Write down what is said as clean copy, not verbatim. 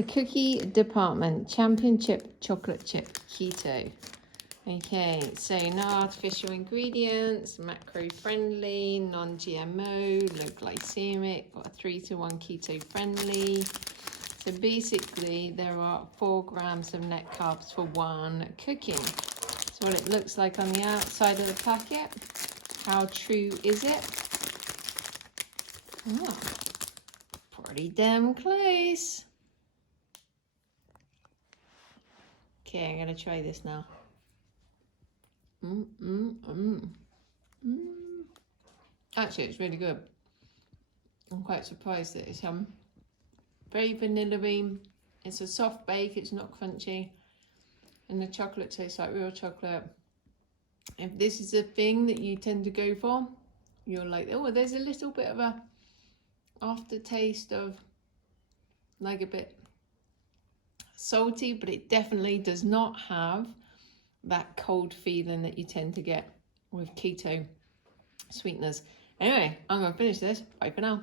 The cookie department, championship chocolate chip keto. Okay, so no artificial ingredients, macro friendly, non-GMO, low glycemic, got a 3-to-1 keto friendly. So basically there are 4 grams of net carbs for one cooking. So what it looks like on the outside of the packet. How true is it? Oh, pretty damn close. Okay, I'm gonna try this now. Actually, it's really good. I'm quite surprised that it's very vanilla-y. It's a soft bake, it's not crunchy. And the chocolate tastes like real chocolate. If this is a thing that you tend to go for, you're like, oh, there's a little bit of a aftertaste of like a bit salty, but it definitely does not have that cold feeling that you tend to get with keto sweeteners. Anyway, I'm gonna finish this. Bye for now.